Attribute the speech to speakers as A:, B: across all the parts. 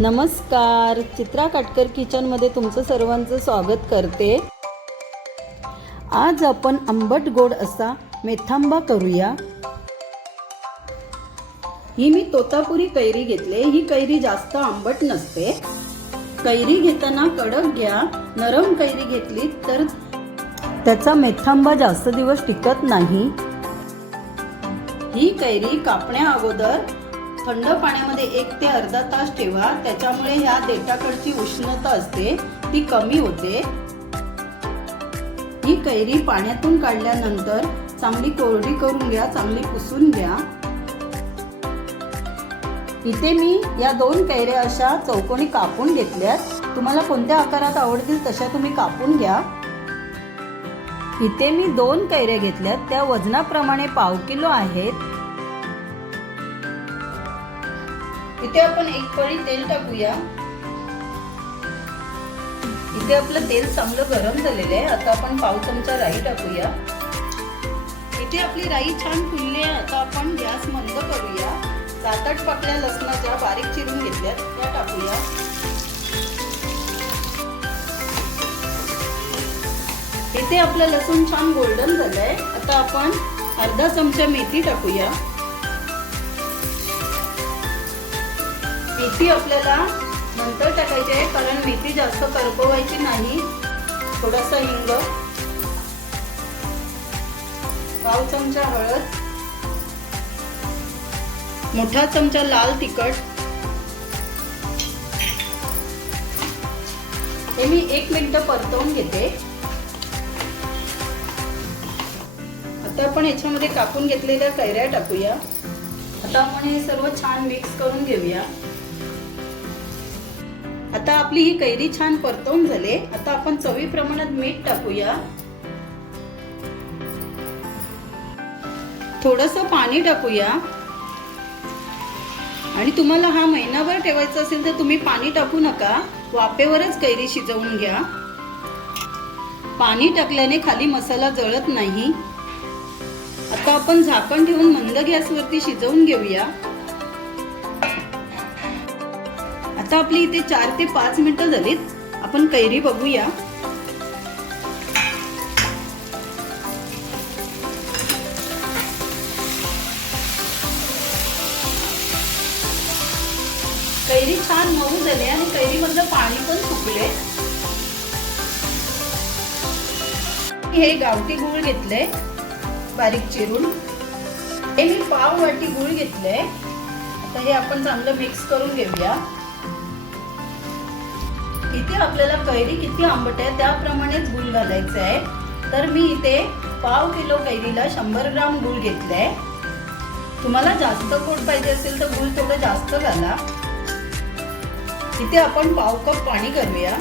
A: नमस्कार. चित्रा काटकर किचनमध्ये तुमचं सर्वांचं स्वागत करते. आज आपण आंबट गोड असा मेथांबा करूया. ही मी तोतापुरी कैरी घेतले. ही कैरी जास्त आंबट नसते. कैरी घेताना कडक घ्या. नरम कैरी घेतली तर त्याचा मेथांबा जास्त दिवस टिकत नाही. ही कैरी कापण्या अगोदर थंड पाण्यामध्ये एक ते अर्धा तास ठेवा. त्याच्यामुळे ह्या देठाकडची उष्णता असते. ती कमी होते. ही कैरी पाण्यातून काढल्यानंतर चांगली कोरडी करून घ्या चांगली पुसून घ्या. इथे मी या दोन कैऱ्या अशा चौकोनी कापून घेतल्यात. तुम्हाला कोणत्या आकारात आवडतील तशा तुम्ही कापून घ्या. इथे मी दोन कैऱ्या घेतल्यात. त्या वजनाप्रमाणे पाव किलो आहेत. इथे आपण एक पळी तेल टाकूया. इथे आपलं तेल चांगलं गरम झालेलं आहे. आता आपण पाव चमचा राई टाकूया. इथे आपली राई छान फुलली आहे. आता आपण गॅस मंद करूया. सात आठ पाकळ्या लसणाच्या बारीक चिरून घेतल्या त्या टाकूया. इथे आपलं लसूण छान गोल्डन झालंय. आता आपण अर्धा चमचा मेथी टाकूया. मेथी आपल्याला नंतर टाकायची आहे कारण मेथी जास्त करपवायची नाही. थोडासा हिंग पाव चमचा हळद मोठा चमचा लाल तिखट. हे मी एक मिनिट परतवून घेते. आता आपण याच्यामध्ये कापून घेतलेल्या कैऱ्या टाकूया. आता आपण हे सर्व छान मिक्स करून घेऊया. आता आपली ही कैरी छान परतवून झाले. आता आपण चवी प्रमाणात मीठ टाकूया. थोडस पाणी टाकूया. आणि तुम्हाला हा महिनाभर ठेवायचा असेल तर तुम्ही पाणी टाकू नका. वाफेवरच कैरी शिजवून घ्या. पाणी टाकल्याने खाली मसाला जळत नाही. आता आपण झाकण ठेवून मंद गॅसवरती शिजवून घेऊया. आता आपली इथे चार ते पाच मिनिटं झालीत. आपण कैरी बघूया. कैरी छान मऊ झाली आणि कैरीमधलं पाणी पण सुकले हे गावठी गूळ घेतलंय. बारीक चिरून. हे मी पाव वाटी गूळ घेतलंय. आता हे आपण चांगलं मिक्स करून घेऊया. इथे आपल्याला कैरी किती आंबट आहे त्याप्रमाणेच गुळ घालायचं आहे. तर मी इथे पाव किलो कैरीला शंभर ग्राम गुळ घेतलाय. तुम्हाला जास्त गोड पाहिजे असेल तर गुळ थोडं जास्त घाला. इथे आपण पाव कप पाणी करूया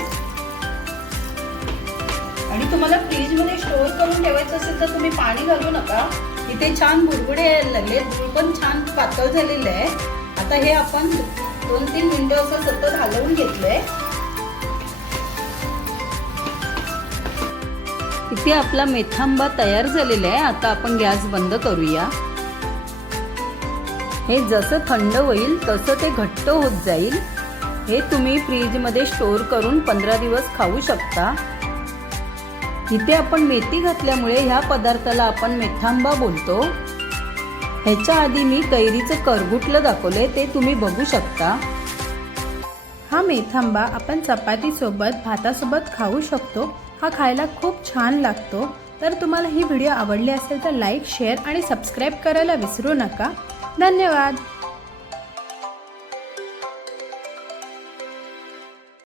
A: आणि तुम्हाला फ्रीजमध्ये स्टोअर करून ठेवायचं असेल तर तुम्ही पाणी घालू नका. इथे छान बुडबुडे यायला लागले गुळ पण छान पातळ झालेलं आहे. आता हे आपण दोन तीन मिनटं असं सतत हलवून घेतलंय. इथे आपला मेथांबा तयार झालेला आहे. आता आपण गॅस बंद करूया. हे जसं थंड होईल तसं ते घट्ट होत जाईल. हे तुम्ही फ्रीजमध्ये स्टोअर करून पंधरा दिवस खाऊ शकता. इथे आपण मेथी घातल्यामुळे ह्या पदार्थाला आपण मेथांबा बोलतो. ह्याच्या आधी मी कैरीचं करगुटलं दाखवले ते तुम्ही बघू शकता.
B: हा मेथांबा आपण चपातीसोबत भातासोबत खाऊ शकतो. हा खायला खूप छान लागतो. तर तुम्हाला ही व्हिडिओ आवडली असेल तर लाईक शेअर आणि सबस्क्राईब करायला विसरू नका. धन्यवाद.